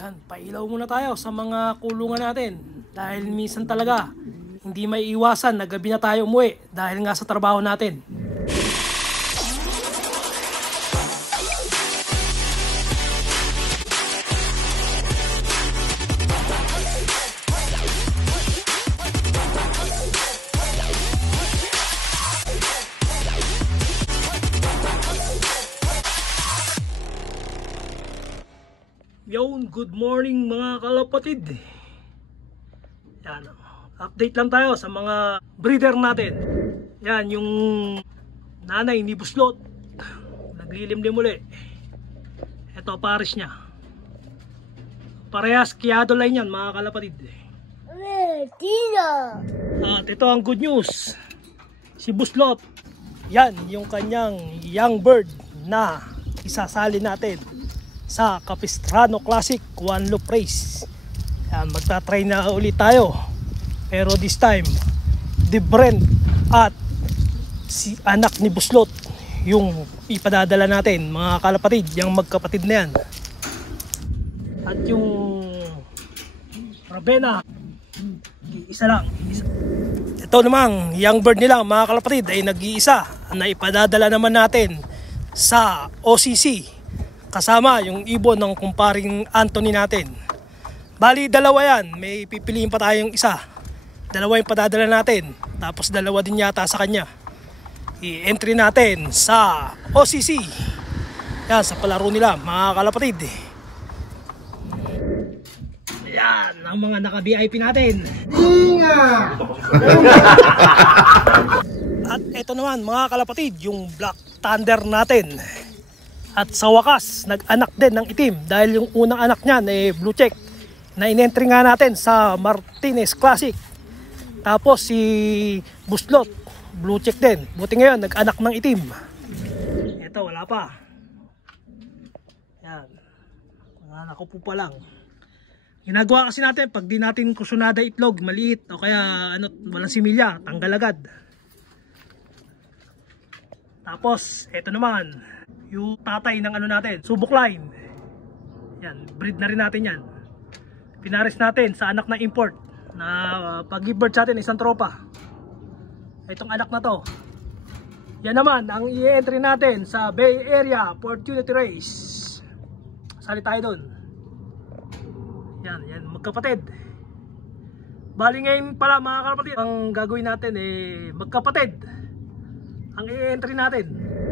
Yan, pailaw muna tayo sa mga kulungan natin. Dahil minsan talaga, hindi may iwasan na gabi na tayo umuwi dahil nga sa trabaho natin. Yon, good morning mga kalapatid. Yan, update lang tayo sa mga breeder natin. Yan, yung nanay ni Buslot, naglilimlim uli. Ito pares niya. Parehas Kiado line yan mga kalapatid. At ito ang good news. Si Buslot, yan yung kanyang young bird na isasali natin sa Capistrano Classic One Loop Race. Yan, magta-try na ulit tayo. Pero this time, different at si anak ni Buslot yung ipadadala natin mga kalapatid, yung magkapatid na yan. At yung Ravenna, isa lang. Ito namang young bird nila mga kalapatid ay nag-iisa na ipadadala naman natin sa OCC. Kasama yung ibon ng kumparing Anthony natin. Bali dalawa yan, may pipiliin pa tayong isa. Dalawa yung padadala natin, tapos dalawa din yata sa kanya. I-entry natin sa OCC. Yan, sa palaro nila mga kalapatid. Yan, ang mga naka-VIP natin. At ito naman mga kalapatid, yung Black Thunder natin. At sa wakas, nag-anak din ng itim dahil yung unang anak niyan ay blue check na in-entry nga natin sa Martinez Classic. Tapos si Buslot, blue check din. Buti ngayon, nag-anak ng itim. Ito, wala pa. Yan. Mga nakupo pa lang. Ginagawa kasi natin, pag di natin kusunada itlog, maliit o kaya walang similya, tanggal agad. Tapos, ito naman. Yung tatay ng natin, subok line. Yan, breed na rin natin yan. Pinares natin sa anak na import na pag-give birth sa atin isang tropa. Itong anak na to. Yan naman ang i-entry natin sa Bay Area Opportunity Race. Sali tayo doon. Yan, yan, magkapatid. Bali ngayon pala mga kalapatid, ang gagawin natin magkapatid ang i-entry natin.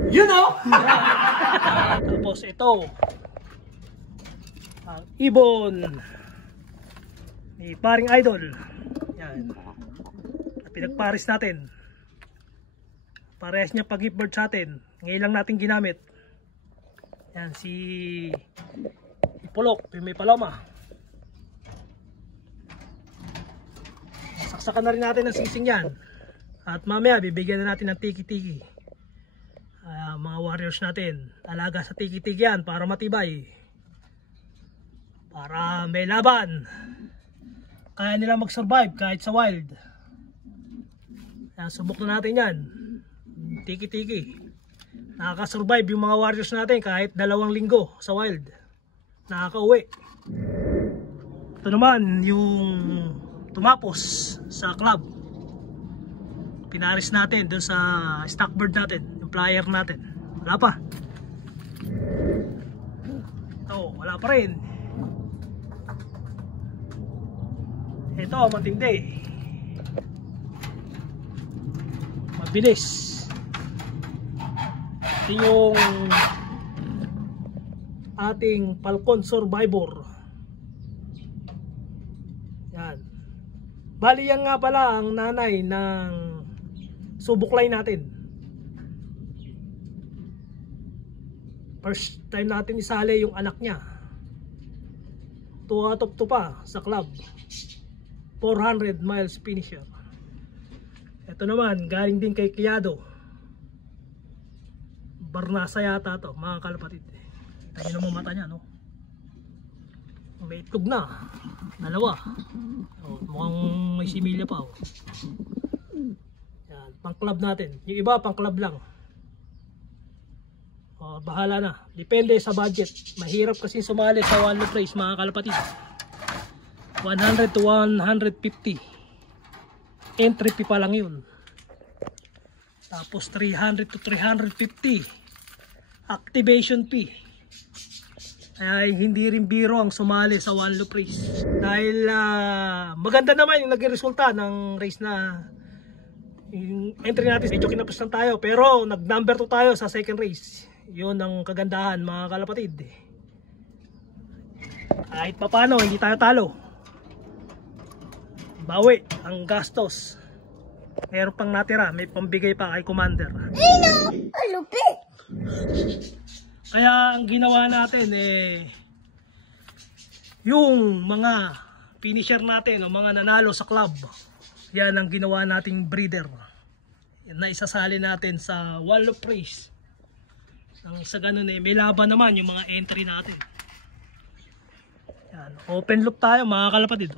You know. Tapos ito ang ibon ni paring idol. Yan, pinagpares natin. Parehas niya pag-give birth sa atin. Ngayon lang natin ginamit. Yan, si Ipolok, may paloma. Saksakan na rin natin ang sising yan. At mamaya bibigyan na natin ng tiki-tiki. Mga warriors natin, alaga sa tiki-tiki yan para matibay, para may laban, kaya nila mag-survive kahit sa wild. Subok na natin yan, tiki-tiki. Nakaka-survive yung mga warriors natin kahit 2 linggo sa wild, nakaka-uwi. Ito naman yung tumapos sa club, pinaris natin dun sa stockbird natin, flyer natin. Wala pa. Ito, wala pa rin. Ito, matindi. Mabilis. Ito yung ating Falcon Survivor. Yan. Bali yan nga pala ang nanay ng subuklay natin. First time natin isali yung anak niya. 2 out of 2 pa sa club. 400 miles finisher. Ito naman, galing din kay Kiado. Barnasa yata to mga kalapatid. Kita nyo naman mata niya, no? May itlog na. 2. Mukhang may similya pa. Yan, pang club natin. Yung iba pang club lang. bahala na. Depende sa budget. Mahirap kasi sumali sa one loop race mga kalapatid. 100 to 150. Entry fee pa lang yun. Tapos 300 to 350. Activation fee. Ay hindi rin biro ang sumali sa one loop race. Dahil maganda naman yung naging resulta ng race na yung entry natin. Medyo kinapos lang tayo pero nag number 2 tayo sa second race. Yun ang kagandahan mga kalapatid. Kahit papano hindi tayo talo. Bawi ang gastos. Meron pang natira, may pambigay pa kay commander. Lupit! Kaya ang ginawa natin yung mga finisher natin o mga nanalo sa club, yan ang ginawa nating breeder na isasali natin sa one loop race. Sa ganun may laban naman yung mga entry natin. Yan, open loop tayo mga kalapatid.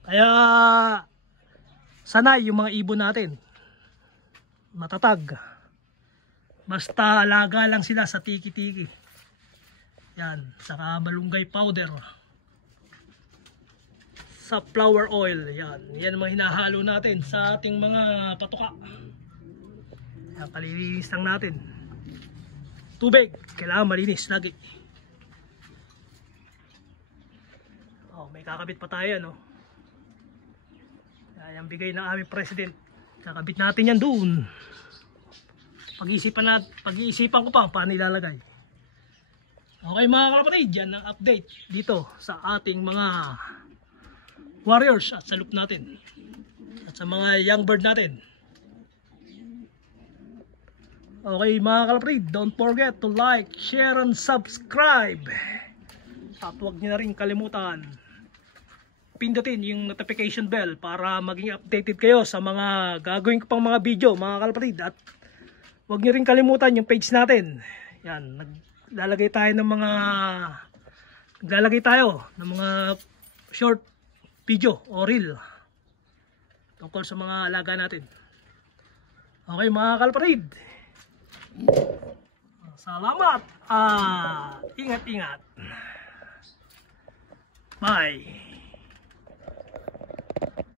Kaya sanay yung mga ibon natin, matatag. Basta alaga lang sila sa tiki-tiki. Yan, saka malunggay powder. Sa flower oil, yan. Yan ang mga hinahalo natin sa ating mga patuka. Yan, palilinis lang natin. Tubig, kailangan malinis lagi. Oh, may kakabit pa tayo, no? Yan, bigay ng aming president. Kakabit natin yan doon. Pag-iisipan ko pa paano ilalagay. Okay mga kalapatid, yan ang update dito sa ating mga warriors at sa loop natin at sa mga young bird natin. Okay mga kalapatid, don't forget to like, share and subscribe. At huwag nyo na rin kalimutan pindutin yung notification bell para maging updated kayo sa mga gagawin ko pang mga video mga kalapatid. At huwag nyo rin kalimutan yung page natin. Yan, naglalagay tayo ng mga short video o reel tungkol sa mga alaga natin. Okay mga kalapatid, salamat. Ingat-ingat. Bye.